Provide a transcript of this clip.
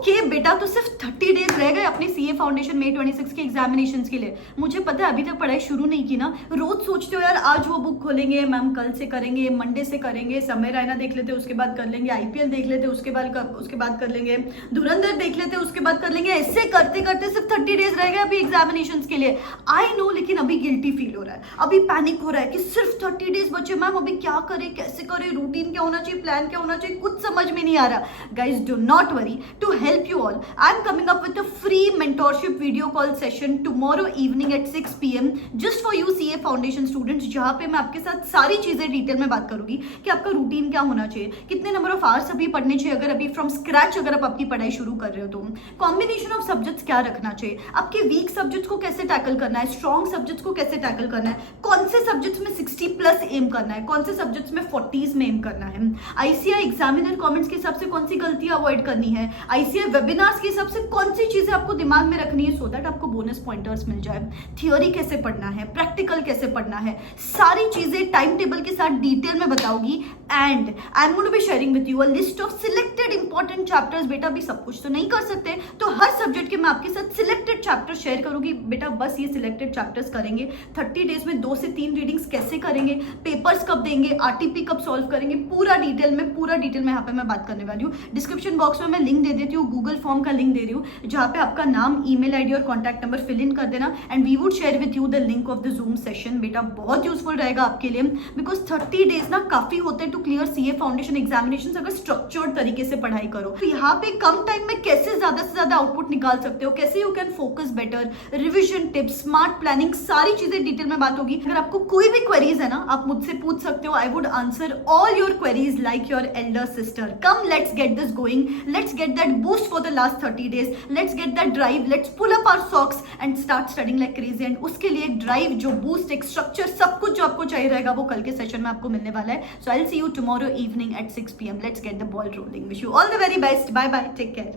Okay बेटा, तो सिर्फ 30 डेज रह गए अपने सीए फाउंडेशन May 26 के एग्जामिनेशंस के लिए। मुझे पता है अभी तक पढ़ाई शुरू नहीं की ना। रोज सोचते हो यार आज वो बुक खोलेंगे, मैम कल से करेंगे, मंडे से करेंगे, समय रायना देख लेते उसके बाद कर लेंगे, आईपीएल देख लेते उसके बाद कर लेंगे, धुरंधर देख लेते उसके बाद कर लेंगे। ऐसे करते करते सिर्फ 30 डेज रह गए अभी एग्जामिनेशंस के लिए। आई नो, लेकिन अभी गिल्टी फील हो रहा है, अभी पैनिक हो रहा है कि सिर्फ 30 डेज बचे, मैम अभी क्या करें, कैसे करें, रूटीन क्या होना चाहिए, प्लान क्या होना चाहिए, कुछ समझ में नहीं आ रहा। Guys do not worry, to help you all, I'm coming up with a free mentorship video call session tomorrow evening at 6 PM just for you CA Foundation students, जहां पे मैं आपके साथ सारी चीजें डिटेल में बात करूंगी कि आपका रूटीन क्या होना चाहिए, कितने नंबर ऑफ आवर्स अभी पढ़ने चाहिए, अगर अभी फ्रॉम स्क्रैच अगर आप आपकी पढ़ाई शुरू कर रहे हो तो कॉम्बिनेशन ऑफ सब्जेक्ट्स क्या रखना चाहिए, आपके वीक सब्जेक्ट्स को कैसे टैकल करना है, स्ट्रॉन्ग सब्जेक्ट्स को कैसे टैकल करना है, कौन से सब्जेक्ट्स में 60+ एम करना है, कौन से सब्जेक्ट्स में 40s में एम करना है, आईसीआई एग्जामिनर कमेंट्स के हिसाब से कौन सी गलतियां अवॉइड करनी है, आईसीआई वेबिनार्स के हिसाब से कौन सी चीजें आपको दिमाग में रखनी है सो दैट आपको बोनस पॉइंटर्स मिल जाए, थियोरी कैसे पढ़ना है, प्रैक्टिकल कैसे पढ़ना है, सारी चीजें टाइम टेबल के साथ डिटेल में बताऊंगी। And I am going to be sharing with you a list of selected important chapters. बेटा अभी सब कुछ तो नहीं कर सकते, तो हर सब्जेक्ट के मैं आपके साथ सिलेक्टेड चैप्टर्स शेयर करूंगी। बेटा बस ये सिलेक्टेड चैप्टर्स करेंगे, 30 डेज में 2 से 3 रीडिंग्स कैसे करेंगे, पेपर्स कब देंगे, आरटीपी कब सॉल्व करेंगे, पूरा डिटेल में यहाँ पे मैं बात करने वाली हूँ। डिस्क्रिप्शन बॉक्स में मैं लिंक दे देती हूँ, गूगल फॉर्म का लिंक दे रही हूँ, जहाँ पे आपका नाम, ईमेल आईडी और कॉन्टैक्ट नंबर फिल इन कर देना and we would share with you the link of the Zoom session. बेटा बहुत यूजफुल रहेगा आपके लिए, बिकॉज 30 डेज ना काफी होते हैं to clear CA foundation examination अगर स्ट्रक्चर्ड तरीके से पढ़ाई करो। तो यहाँ पे कम टाइम में कैसे ज्यादा से ज्यादा आउटपुट निकाल सकते हो, कैसे you can focus better, revision tips, smart planning, सारी चीजें डिटेल में बात होगी। अगर आपको कोई भी क्वेरीज है ना, आप मुझसे पूछ सकते हो। I would answer all your queries like your Elder sister. Come, let's get this going, let's get that boost for the last 30 days, let's get that drive, let's pull up our socks and start studying like crazy। and उसके लिए एक drive, जो boost, एक structure, सब कुछ जो आपको चाहिए रहेगा वो कल के सेशन में आपको मिलने वाला है। so I'll see you tomorrow evening at 6 PM। let's get the ball rolling। wish you all the very best। bye bye, take care।